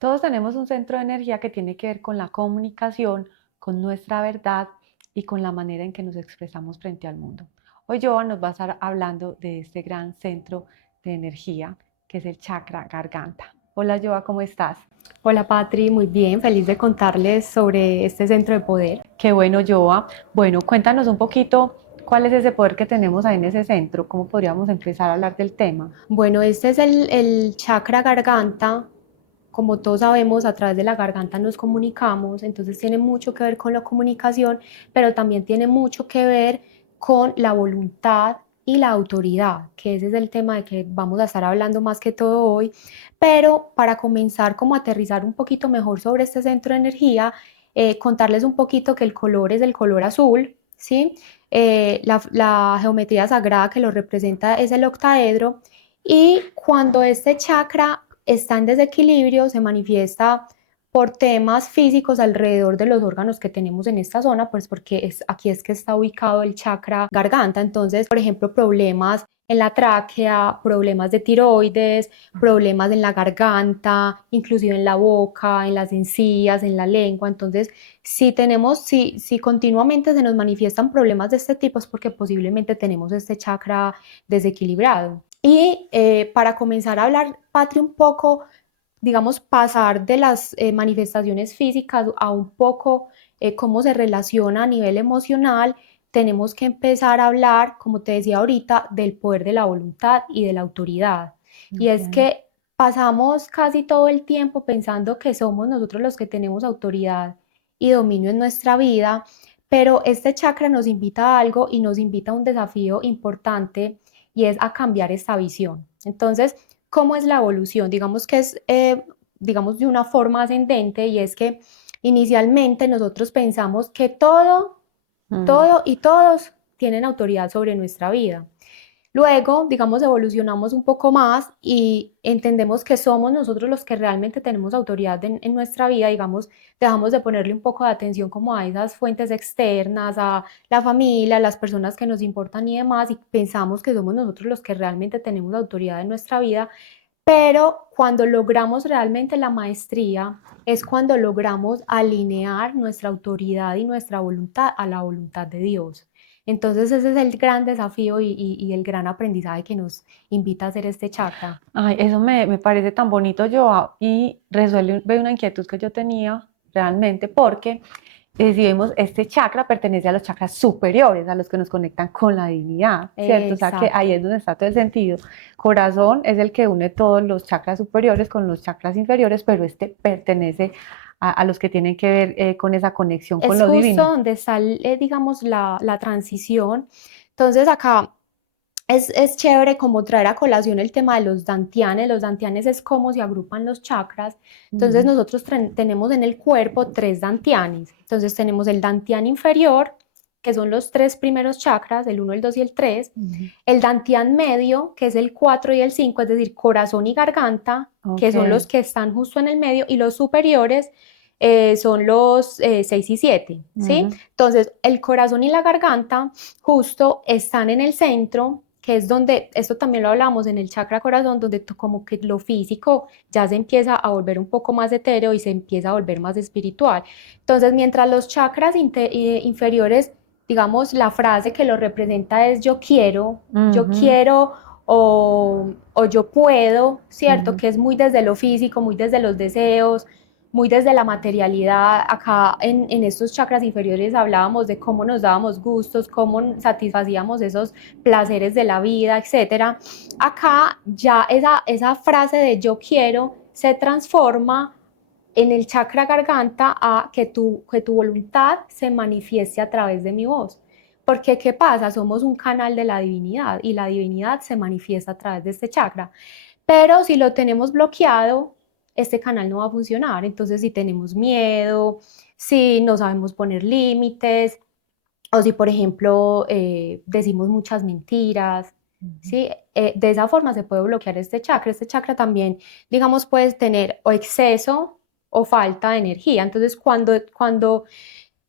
Todos tenemos un centro de energía que tiene que ver con la comunicación, con nuestra verdad y con la manera en que nos expresamos frente al mundo. Hoy Joa nos va a estar hablando de este gran centro de energía que es el chakra garganta. Hola Joa, ¿cómo estás? Hola Patri, muy bien, feliz de contarles sobre este centro de poder. Qué bueno Joa. Bueno, cuéntanos un poquito cuál es ese poder que tenemos ahí en ese centro, cómo podríamos empezar a hablar del tema. Bueno, este es el chakra garganta. Como todos sabemos, a través de la garganta nos comunicamos, entonces tiene mucho que ver con la comunicación, pero también tiene mucho que ver con la voluntad y la autoridad, que ese es el tema de que vamos a estar hablando más que todo hoy. Pero para comenzar como a aterrizar un poquito mejor sobre este centro de energía, contarles un poquito que el color es el color azul, ¿sí? La geometría sagrada que lo representa es el octaedro, y cuando este chakra está en desequilibrio se manifiesta por temas físicos alrededor de los órganos que tenemos en esta zona, pues porque aquí es que está ubicado el chakra garganta. Entonces, por ejemplo, problemas en la tráquea, problemas de tiroides, problemas en la garganta, inclusive en la boca, en las encías, en la lengua. Entonces, si continuamente se nos manifiestan problemas de este tipo es porque posiblemente tenemos este chakra desequilibrado. Y para comenzar a hablar, Patri, un poco, digamos, pasar de las manifestaciones físicas a un poco cómo se relaciona a nivel emocional, tenemos que empezar a hablar, como te decía ahorita, del poder de la voluntad y de la autoridad. Y es Okay. que pasamos casi todo el tiempo pensando que somos nosotros los que tenemos autoridad y dominio en nuestra vida, pero este chakra nos invita a algo y nos invita a un desafío importante, y es a cambiar esta visión. Entonces, ¿cómo es la evolución? Digamos que es, digamos, de una forma ascendente, y es que inicialmente nosotros pensamos que Mm. todo y todos tienen autoridad sobre nuestra vida. Luego, digamos, evolucionamos un poco más y entendemos que somos nosotros los que realmente tenemos autoridad en nuestra vida. Digamos, dejamos de ponerle un poco de atención como a esas fuentes externas, a la familia, a las personas que nos importan y demás, y pensamos que somos nosotros los que realmente tenemos autoridad en nuestra vida. Pero cuando logramos realmente la maestría es cuando logramos alinear nuestra autoridad y nuestra voluntad a la voluntad de Dios. Entonces ese es el gran desafío y el gran aprendizaje que nos invita a hacer este chakra. Ay, eso me parece tan bonito, Joa, y resuelve una inquietud que yo tenía realmente, porque si vemos, este chakra pertenece a los chakras superiores, a los que nos conectan con la divinidad, ¿cierto? O sea que ahí es Exacto. donde está todo el sentido. Corazón es el que une todos los chakras superiores con los chakras inferiores, pero este pertenece a los que tienen que ver con esa conexión con Es lo justo divino. donde está, digamos, la transición. Entonces acá es chévere como traer a colación el tema de los dantianes. Los dantianes es cómo se agrupan los chakras. Entonces Ujú. nosotros tenemos en el cuerpo tres dantianes. Entonces tenemos el dantian inferior, que son los tres primeros chakras, el uno, el 2 y el 3. Ujú. El dantian medio, que es el 4 y el 5, es decir, corazón y garganta, que Ok. son los que están justo en el medio, y los superiores son los 6 y 7, ¿sí? Ujú. Entonces, el corazón y la garganta justo están en el centro, que es donde, esto también lo hablamos en el chakra corazón, donde como que lo físico ya se empieza a volver un poco más etéreo y se empieza a volver más espiritual. Entonces, mientras los chakras inferiores, digamos, la frase que lo representa es yo Ujú. quiero o yo puedo, ¿cierto? Ujú. Que es muy desde lo físico, muy desde los deseos, muy desde la materialidad. Acá en estos chakras inferiores hablábamos de cómo nos dábamos gustos, cómo satisfacíamos esos placeres de la vida, etcétera. Acá ya esa frase de yo quiero se transforma en el chakra garganta a que tu voluntad se manifieste a través de mi voz. Porque, ¿qué pasa? Somos un canal de la divinidad y la divinidad se manifiesta a través de este chakra. Pero si lo tenemos bloqueado, este canal no va a funcionar. Entonces, si tenemos miedo, si no sabemos poner límites, o si, por ejemplo, decimos muchas mentiras, Ujú. ¿sí? De esa forma se puede bloquear este chakra. Este chakra también, digamos, puede tener o exceso o falta de energía. Entonces, cuando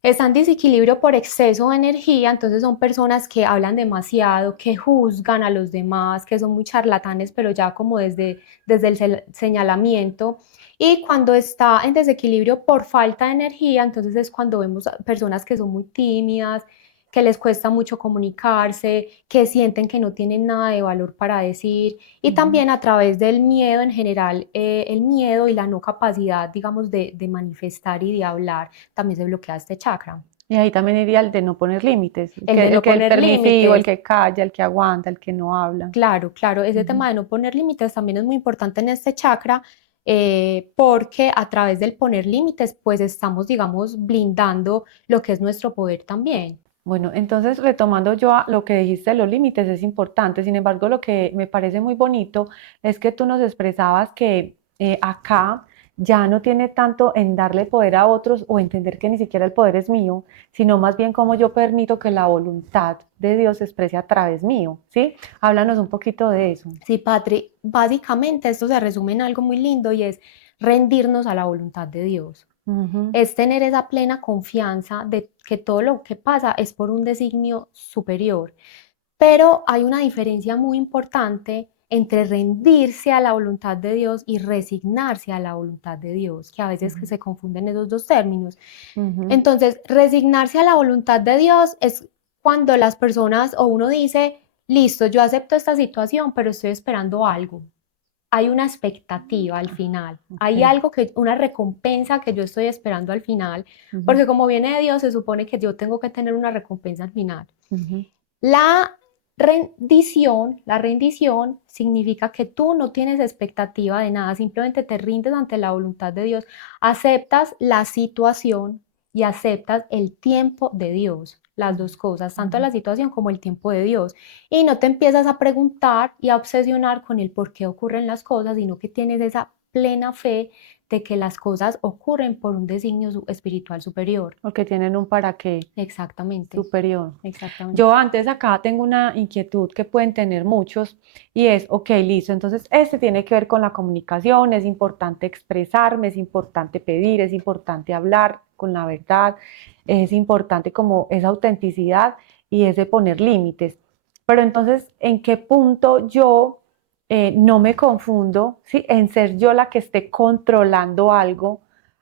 está en desequilibrio por exceso de energía, entonces son personas que hablan demasiado, que juzgan a los demás, que son muy charlatanes, pero ya como desde el señalamiento. Y cuando está en desequilibrio por falta de energía, entonces es cuando vemos personas que son muy tímidas, que les cuesta mucho comunicarse, que sienten que no tienen nada de valor para decir, y también a través del miedo en general, el miedo y la no capacidad, digamos, de manifestar y de hablar, también se bloquea este chakra. Y ahí también iría el de no poner límites, El de no el poner permisivo, el límites. que calla, el que aguanta, el que no habla. Claro, claro, ese tema de no poner límites también es muy importante en este chakra, porque a través del poner límites, pues estamos, digamos, blindando lo que es nuestro poder también. Bueno, entonces retomando yo a lo que dijiste, los límites es importante. Sin embargo, lo que me parece muy bonito es que tú nos expresabas que acá ya no tiene tanto en darle poder a otros o entender que ni siquiera el poder es mío, sino más bien cómo yo permito que la voluntad de Dios se exprese a través mío, ¿sí? Háblanos un poquito de eso. Sí, Patri, básicamente esto se resume en algo muy lindo y es rendirnos a la voluntad de Dios. Ujú. Es tener esa plena confianza de que todo lo que pasa es por un designio superior. Pero hay una diferencia muy importante entre rendirse a la voluntad de Dios y resignarse a la voluntad de Dios, que a veces Ujú. se confunden esos dos términos. Ujú. Entonces, resignarse a la voluntad de Dios es cuando las personas o uno dice, listo, yo acepto esta situación, pero estoy esperando algo. Hay una expectativa al final, hay Ok. algo que, una recompensa que yo estoy esperando al final, Ujú. porque como viene de Dios, se supone que yo tengo que tener una recompensa al final. Ujú. La la rendición significa que tú no tienes expectativa de nada, simplemente te rindes ante la voluntad de Dios, aceptas la situación y aceptas el tiempo de Dios, las dos cosas, tanto Ujú. la situación como el tiempo de Dios. Y no te empiezas a preguntar y a obsesionar con el por qué ocurren las cosas, sino que tienes esa plena fe de que las cosas ocurren por un designio espiritual superior. Porque tienen un para qué Exactamente, superior. exactamente. Yo antes acá tengo una inquietud que pueden tener muchos y es, ok, listo, entonces este tiene que ver con la comunicación, es importante expresarme, es importante pedir, es importante hablar con la verdad, es importante como esa autenticidad y ese poner límites. Pero entonces, ¿en qué punto yo no me confundo, ¿sí? En ser yo la que esté controlando algo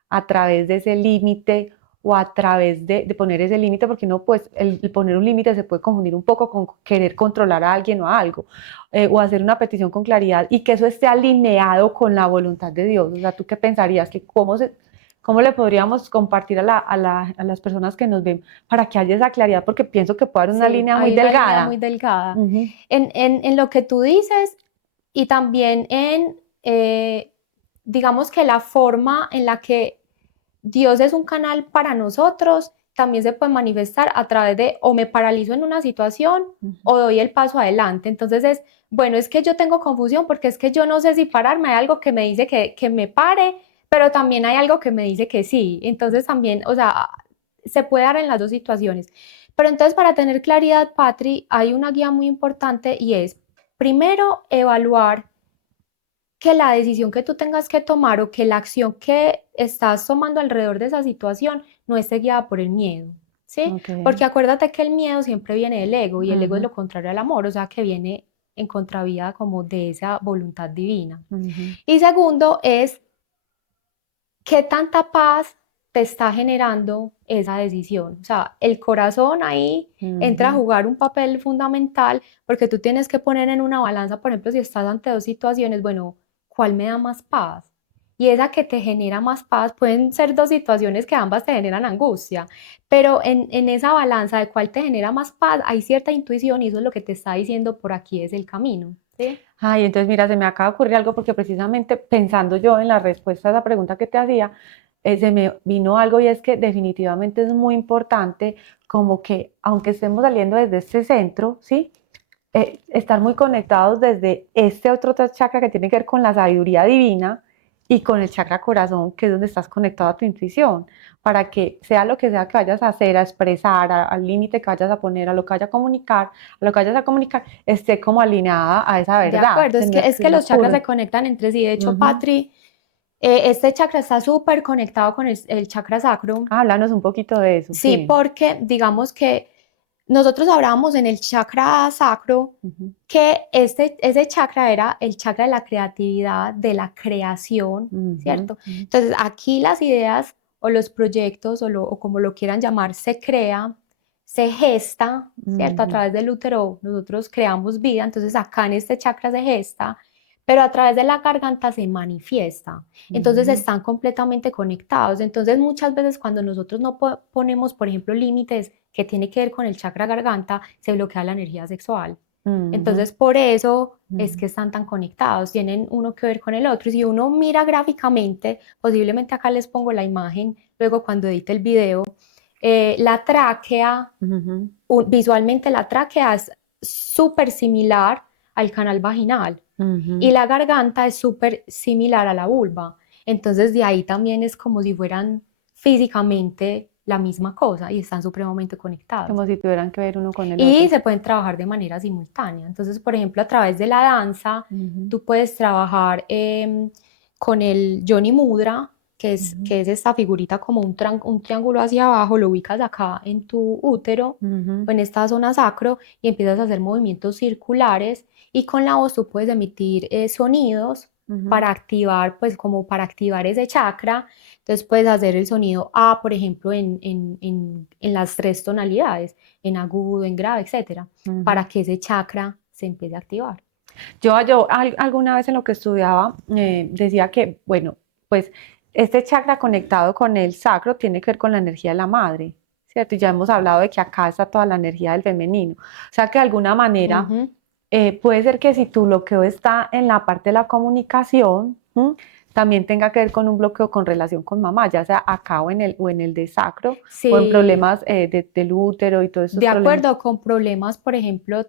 a través de ese límite o a través de poner ese límite, porque no, pues el poner un límite se puede confundir un poco con querer controlar a alguien o a algo, o hacer una petición con claridad y que eso esté alineado con la voluntad de Dios. O sea, ¿tú qué pensarías? Que ¿Cómo le podríamos compartir a las personas que nos ven para que haya esa claridad? Porque pienso que puede haber una Sí, línea muy hay una línea muy delgada. delgada. Ujú. En lo que tú dices y también digamos que la forma en la que Dios es un canal para nosotros, también se puede manifestar a través de o me paralizo en una situación Ujú. o doy el paso adelante. Entonces es, bueno, es que yo tengo confusión porque es que yo no sé si pararme, hay algo que me dice que me pare, pero también hay algo que me dice que sí. Entonces también, o sea, se puede dar en las dos situaciones. Pero entonces para tener claridad, Patri, hay una guía muy importante y es, primero, evaluar que la decisión que tú tengas que tomar o que la acción que estás tomando alrededor de esa situación no esté guiada por el miedo, ¿sí? Ok. Porque acuérdate que el miedo siempre viene del ego y el ego es Ujú. lo contrario al amor, o sea, que viene en contravía como de esa voluntad divina. Ujú. Y segundo es qué tanta paz te está generando esa decisión. O sea, el corazón ahí entra a Ujú. jugar un papel fundamental porque tú tienes que poner en una balanza, por ejemplo, si estás ante dos situaciones, bueno, ¿cuál me da más paz? Y esa que te genera más paz, pueden ser dos situaciones que ambas te generan angustia, pero en esa balanza de cuál te genera más paz, hay cierta intuición y eso es lo que te está diciendo por aquí es el camino, ¿sí? Ay, entonces mira, se me acaba de ocurrir algo porque precisamente pensando yo en la respuesta a esa pregunta que te hacía, se me vino algo y es que definitivamente es muy importante como que aunque estemos saliendo desde este centro, ¿sí? Estar muy conectados desde este otro chakra que tiene que ver con la sabiduría divina y con el chakra corazón, que es donde estás conectado a tu intuición, para que sea lo que sea que vayas a hacer, a expresar, al límite que vayas a poner, a lo que vayas a comunicar, a lo que vayas a comunicar, esté como alineada a esa De verdad. acuerdo, es Se que me los chakras ocurre. se conectan entre sí. De hecho, Ujú. Patri, este chakra está súper conectado con el chakra sacro. Háblanos un poquito de eso, Sí, sí. porque digamos que nosotros hablábamos en el chakra sacro Ujú, que ese chakra era el chakra de la creatividad, de la creación, ujú, ¿cierto? ujú, Entonces aquí las ideas o los proyectos o como lo quieran llamar, se crea, se gesta, ¿cierto? A ujú, través del útero nosotros creamos vida, entonces acá en este chakra se gesta, pero a través de la garganta se manifiesta. Entonces ujú. están completamente conectados. Entonces muchas veces cuando nosotros no ponemos, por ejemplo, límites que tiene que ver con el chakra garganta, se bloquea la energía sexual. Ujú, Entonces, por eso es ujú. que están tan conectados, tienen uno que ver con el otro. Y si uno mira gráficamente, posiblemente acá les pongo la imagen, luego cuando edite el video, la tráquea, Ujú, visualmente la tráquea es súper similar al canal vaginal y ujú. la garganta es súper similar a la vulva. Entonces, de ahí también es como si fueran físicamente la misma cosa y están supremamente conectados Como si tuvieran que ver uno con el y otro. se pueden trabajar de manera simultánea. Entonces, por ejemplo, a través de la danza, Ujú, tú puedes trabajar con el Yoni Mudra, ujú, que es esta figurita como un triángulo hacia abajo, lo ubicas acá en tu útero ujú, o en esta zona sacro y empiezas a hacer movimientos circulares y con la voz tú puedes emitir sonidos ujú, para activar, pues como para activar ese chakra. Entonces puedes hacer el sonido A, por ejemplo, en las tres tonalidades en agudo, en grave, etcétera, ujú. para que ese chakra se empiece a activar. Alguna vez en lo que estudiaba decía que, bueno, pues este chakra conectado con el sacro tiene que ver con la energía de la madre, ¿cierto? Y ya hemos hablado de que acá está toda la energía del femenino. O sea que de alguna manera Ujú. puede ser que si tu bloqueo está en la parte de la comunicación, ¿m? También tenga que ver con un bloqueo con relación con mamá, ya sea acá o en el de sacro, o en Sí, problemas del útero y todos estos de problemas. acuerdo con problemas, por ejemplo,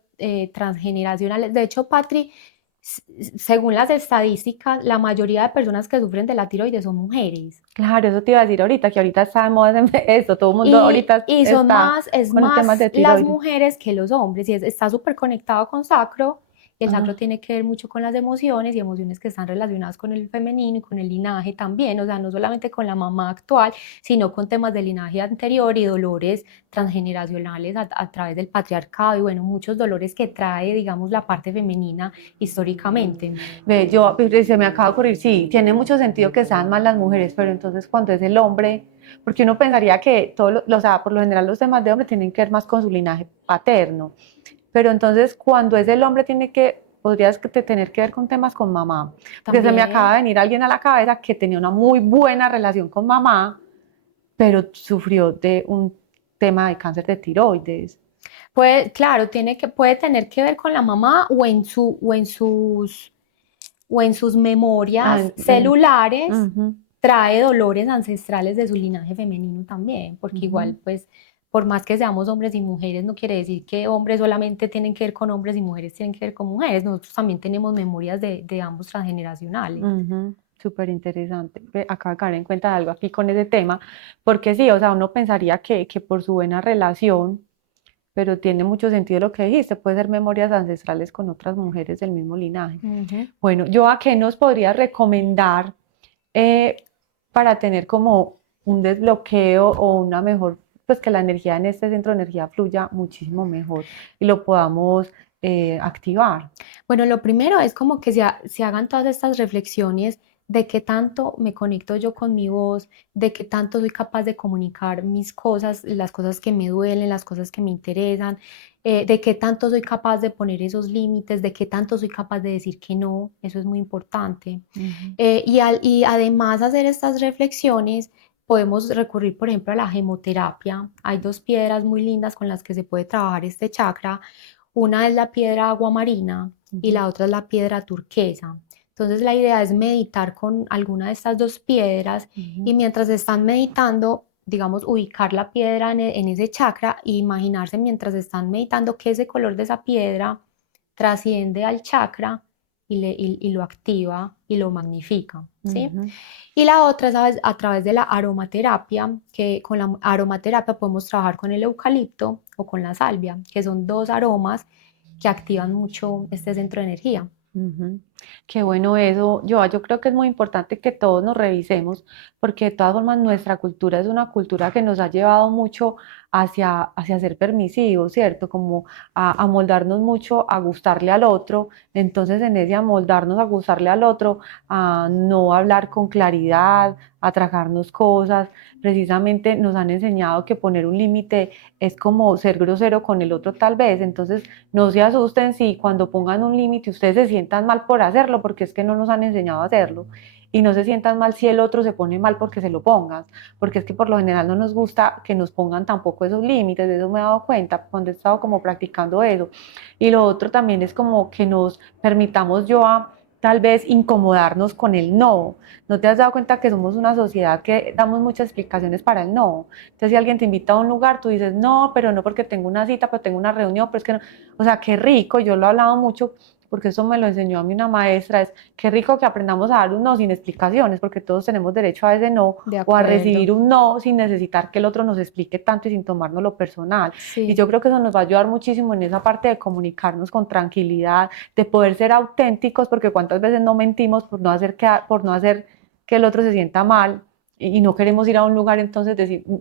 transgeneracionales. De hecho, Patri, según las estadísticas, la mayoría de personas que sufren de la tiroides son mujeres. Claro, eso te iba a decir ahorita, que ahorita está de moda esto, todo el mundo ahorita Y son está más, es con el tema más de las tiroides. mujeres que los hombres, y está súper conectado con sacro, y el sacro Ah, tiene que ver mucho con las emociones, y emociones que están relacionadas con el femenino y con el linaje también, o sea, no solamente con la mamá actual, sino con temas del linaje anterior y dolores transgeneracionales a través del patriarcado, y bueno, muchos dolores que trae, digamos, la parte femenina históricamente. ve, se me acaba de ocurrir, sí, tiene mucho sentido que sean más las mujeres, pero entonces cuando es el hombre, porque uno pensaría que o sea, por lo general los temas de hombre tienen que ver más con su linaje paterno, pero entonces cuando es el hombre podrías tener que ver con temas con mamá, porque se me acaba También. de venir alguien a la cabeza que tenía una muy buena relación con mamá, pero sufrió de un tema de cáncer de tiroides. Puede, claro, puede tener que ver con la mamá o en sus memorias Ay, celulares, ujú, trae dolores ancestrales de su linaje femenino también, porque ujú. igual, pues, por más que seamos hombres y mujeres, no quiere decir que hombres solamente tienen que ver con hombres y mujeres tienen que ver con mujeres. Nosotros también tenemos memorias de ambos transgeneracionales. Ujú, súper interesante. Acabo de caer en cuenta de algo aquí con ese tema, porque sí, o sea, uno pensaría que por su buena relación, pero tiene mucho sentido lo que dijiste, puede ser memorias ancestrales con otras mujeres del mismo linaje. Ujú. Bueno, yo a qué nos podría recomendar eh, para tener como un desbloqueo o una mejor, pues que la energía en este centro de energía fluya muchísimo mejor y lo podamos activar. Bueno, lo primero es como que se hagan todas estas reflexiones de qué tanto me conecto yo con mi voz, de qué tanto soy capaz de comunicar mis cosas, las cosas que me duelen, las cosas que me interesan, de qué tanto soy capaz de poner esos límites, de qué tanto soy capaz de decir que no, eso es muy importante. Ujú, Y además hacer estas reflexiones, podemos recurrir, por ejemplo, a la gemoterapia. Hay dos piedras muy lindas con las que se puede trabajar este chakra. Una es la piedra aguamarina y ujú, la otra es la piedra turquesa. Entonces la idea es meditar con alguna de estas dos piedras ujú. y mientras están meditando, digamos, ubicar la piedra en ese chakra e imaginarse mientras están meditando que ese color de esa piedra trasciende al chakra y lo activa y lo magnifica, ¿sí? Ujú. Y la otra es a través de la aromaterapia, que con la aromaterapia podemos trabajar con el eucalipto o con la salvia, que son dos aromas que activan mucho este centro de energía. Ujú. Qué bueno eso. Yo creo que es muy importante que todos nos revisemos, porque de todas formas nuestra cultura es una cultura que nos ha llevado mucho hacia ser permisivos, ¿cierto? Como a moldarnos mucho a gustarle al otro. Entonces, en ese amoldarnos a gustarle al otro, a no hablar con claridad, a tragarnos cosas, precisamente nos han enseñado que poner un límite es como ser grosero con el otro tal vez. Entonces, no se asusten si cuando pongan un límite ustedes se sientan mal por hacerlo, porque es que no nos han enseñado a hacerlo. Y no se sientan mal si el otro se pone mal porque se lo pongan, porque es que por lo general no nos gusta que nos pongan tampoco esos límites. De eso me he dado cuenta cuando he estado como practicando eso. Y lo otro también es como que nos permitamos yo a tal vez incomodarnos con el no. ¿No te has dado cuenta que somos una sociedad que damos muchas explicaciones para el no? Entonces, si alguien te invita a un lugar, tú dices, no, pero no porque tengo una cita, pero tengo una reunión, pero es que no. O sea, qué rico, yo lo he hablado mucho porque eso me lo enseñó a mí una maestra, es qué rico que aprendamos a dar un no sin explicaciones, porque todos tenemos derecho a ese no, De o a recibir acuerdo. un no sin necesitar que el otro nos explique tanto y sin tomárnoslo personal. Y Sí. yo creo que eso nos va a ayudar muchísimo en esa parte de comunicarnos con tranquilidad, de poder ser auténticos, porque cuántas veces no mentimos por no hacer que el otro se sienta mal y no queremos ir a un lugar, entonces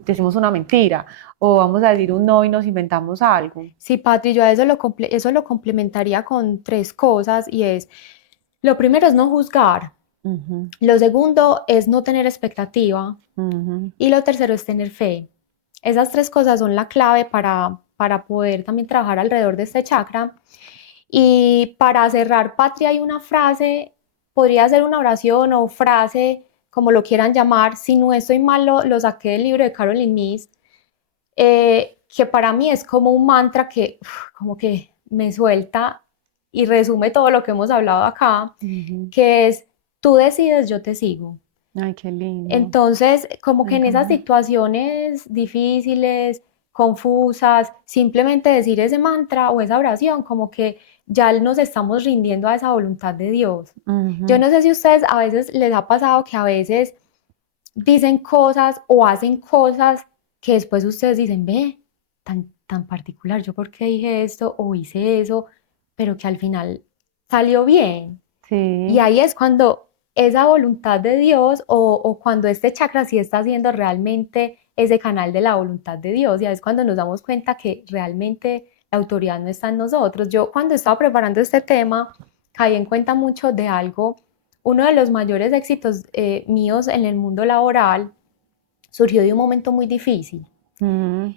decimos una mentira o vamos a decir un no y nos inventamos algo. Sí, Patri, yo a eso lo complementaría con tres cosas y es, lo primero es no juzgar, Ujú, lo segundo es no tener expectativa ujú. y lo tercero es tener fe. Esas tres cosas son la clave para poder también trabajar alrededor de este chakra. Y para cerrar, Patri, hay una frase, podría ser una oración o frase, como lo quieran llamar, si no estoy mal, lo saqué del libro de Caroline Myss, que para mí es como un mantra que como que me suelta y resume todo lo que hemos hablado acá, Ujú. que es, tú decides, yo te sigo. Ay, qué lindo. Entonces, como Me que en esas encanta. situaciones difíciles, confusas, simplemente decir ese mantra o esa oración, como que ya nos estamos rindiendo a esa voluntad de Dios. Yo Ujú. no sé si a ustedes a veces les ha pasado que a veces dicen cosas o hacen cosas que después ustedes dicen, ve, tan particular, yo por qué dije esto o hice eso, pero que al final salió bien. Y Sí. ahí es cuando esa voluntad de Dios o cuando este chakra sí está haciendo realmente ese canal de la voluntad de Dios, y ahí es cuando nos damos cuenta que realmente la autoridad no está en nosotros. Yo cuando estaba preparando este tema caí en cuenta mucho de algo. Uno de los mayores éxitos míos en el mundo laboral surgió de un momento muy difícil. Mm.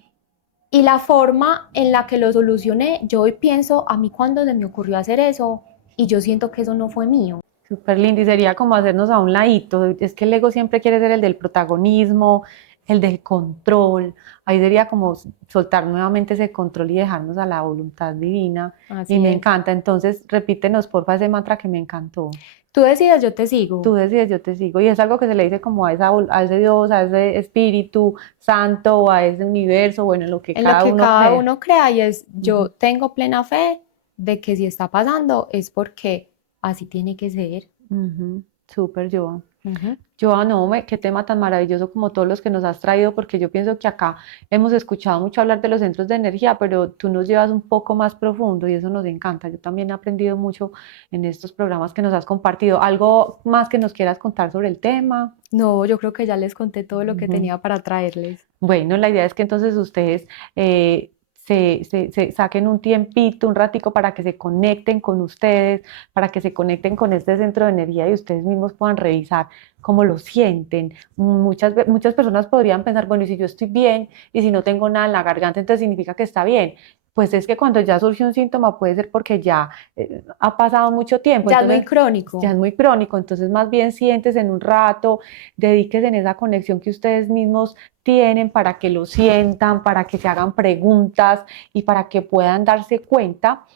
Y la forma en la que lo solucioné, yo hoy pienso, a mí cuando se me ocurrió hacer eso, y yo siento que eso no fue mío. Súper lindo y sería como hacernos a un ladito. Es que el ego siempre quiere ser el del protagonismo, el del control. Ahí sería como soltar nuevamente ese control y dejarnos a la voluntad divina. Y Así me es. encanta. Entonces, repítenos porfa ese mantra que me encantó. Tú decides, yo te Tú sigo. decides, yo te sigo. Y es algo que se le dice como a, a ese Dios, a ese Espíritu Santo, o a ese universo, bueno, en lo que En lo cada que uno cada cree. uno crea y es, yo Ujú, tengo plena fe de que si está pasando es porque así tiene que ser. ujú. Súper, yo. Ujú. Joa, no, qué tema tan maravilloso como todos los que nos has traído, porque yo pienso que acá hemos escuchado mucho hablar de los centros de energía, pero tú nos llevas un poco más profundo y eso nos encanta. Yo también he aprendido mucho en estos programas que nos has compartido. ¿Algo más que nos quieras contar sobre el tema? No, yo creo que ya les conté todo lo que Ujú. tenía para traerles. Bueno, la idea es que entonces ustedes se saquen un tiempito, un ratico para que se conecten con ustedes, para que se conecten con este centro de energía y ustedes mismos puedan revisar cómo lo sienten. Muchas personas podrían pensar, bueno, y si yo estoy bien y si no tengo nada en la garganta, entonces significa que está bien. Pues es que cuando ya surge un síntoma puede ser porque ya ha pasado mucho tiempo, Ya es muy entonces ya crónico. es muy crónico, entonces más bien siéntese en un rato, dedíquese en esa conexión que ustedes mismos tienen para que lo sientan, para que se hagan preguntas y para que puedan darse cuenta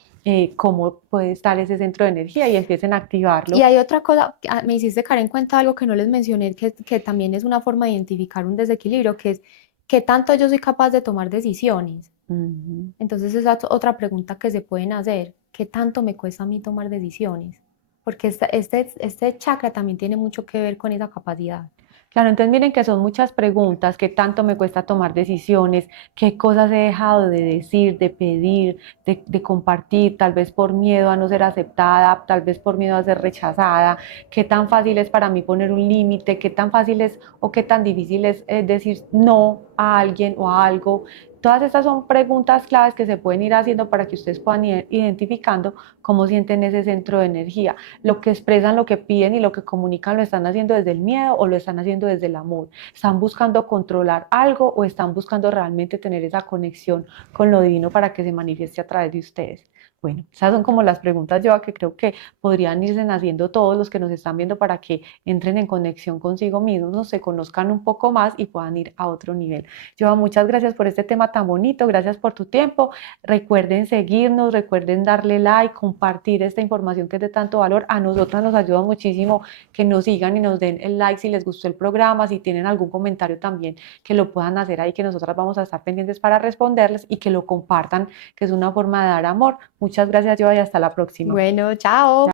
cómo puede estar ese centro de energía y empiecen a Y activarlo. hay otra cosa, me hiciste caer en cuenta algo que no les mencioné, que también es una forma de identificar un desequilibrio, que es qué tanto yo soy capaz de tomar decisiones. Ujú. Entonces esa es otra pregunta que se pueden hacer. ¿Qué tanto me cuesta a mí tomar decisiones? Porque este chakra también tiene mucho que ver con esa capacidad. Claro, entonces miren que son muchas preguntas, qué tanto me cuesta tomar decisiones, qué cosas he dejado de decir, de pedir, de compartir, tal vez por miedo a no ser aceptada, tal vez por miedo a ser rechazada, qué tan fácil es para mí poner un límite, qué tan fácil es o qué tan difícil es decir no a alguien o a algo. Todas estas son preguntas claves que se pueden ir haciendo para que ustedes puedan ir identificando cómo sienten ese centro de energía. Lo que expresan, lo que piden y lo que comunican, ¿lo están haciendo desde el miedo o lo están haciendo desde el amor? ¿Están buscando controlar algo o están buscando realmente tener esa conexión con lo divino para que se manifieste a través de ustedes? Bueno, esas son como las preguntas, yo que creo que podrían irse haciendo todos los que nos están viendo para que entren en conexión consigo mismos, se conozcan un poco más y puedan ir a otro nivel. Joa, muchas gracias por este tema tan bonito, gracias por tu tiempo. Recuerden seguirnos, recuerden darle like, compartir esta información que es de tanto valor. A nosotras nos ayuda muchísimo que nos sigan y nos den el like si les gustó el programa, si tienen algún comentario también, que lo puedan hacer ahí, que nosotras vamos a estar pendientes para responderles y que lo compartan, que es una forma de dar amor. Muchas gracias, Joa, y hasta la próxima. Bueno, chao.